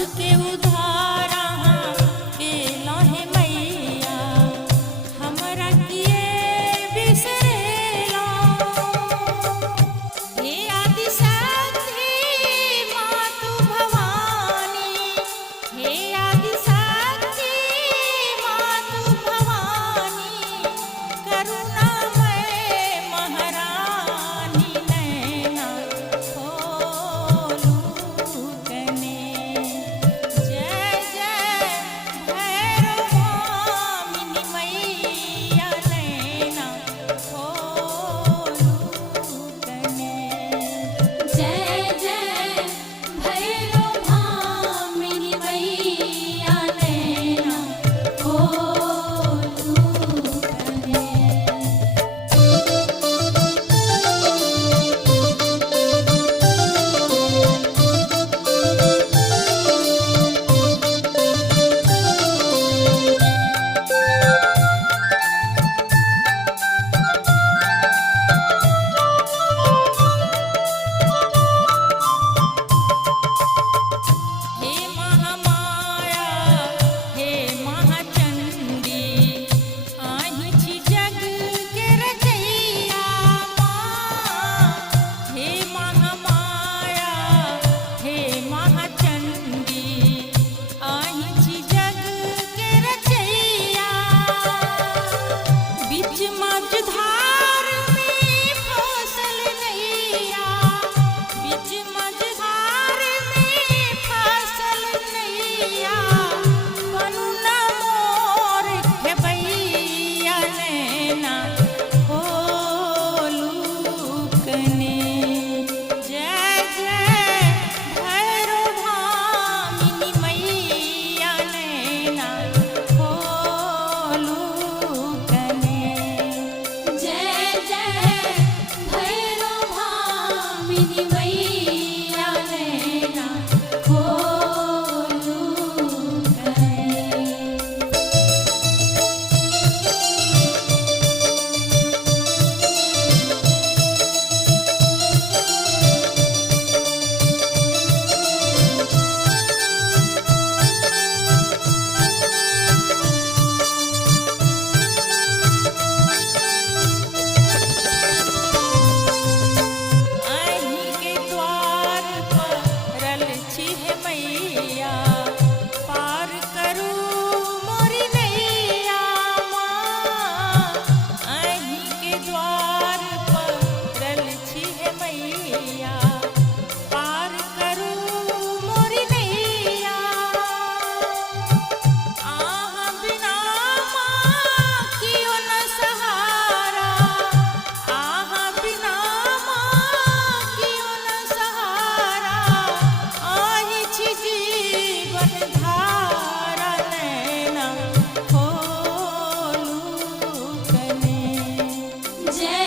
सबके उधारा के लहे मैया हमरा किए बिसरेला। हे आदि शक्ति माँ तू भवानी, हे आदि शक्ति माँ तू भवानी, करुणामय महारानी नैना खोलू कने। जय जय भैरव भामिनी मैया नैना खोलू कने। जय जय भैरव भामिनी मैया नैना खोलू कने। हे महामाया हे महाचंडी, आहि छी जग के रचैया माँ। हे महामाया हे महाचंडी, आहि छी जग के रचैया। बीच मझधार में फसल नैया, बीच मझधार में फसल नैया, बनू न मोर खेबैया नैना खोलू कने। जय जय भैरव भामिनी मैया नैना खोलू कने। जय जय भैरव भामिनी मैया नैना खोलू कने। आहि के द्वार परल छी हे मैया, पार करू मोरी नैया माँ। आहि के द्वार परल छी हे मैया, पार करू मोरी नैया। आहा बिना माँ कियो न सहारा, आहा बिना माँ कियो न सहारा। आहि छी जीवन धारा नैना खोलू कने। जय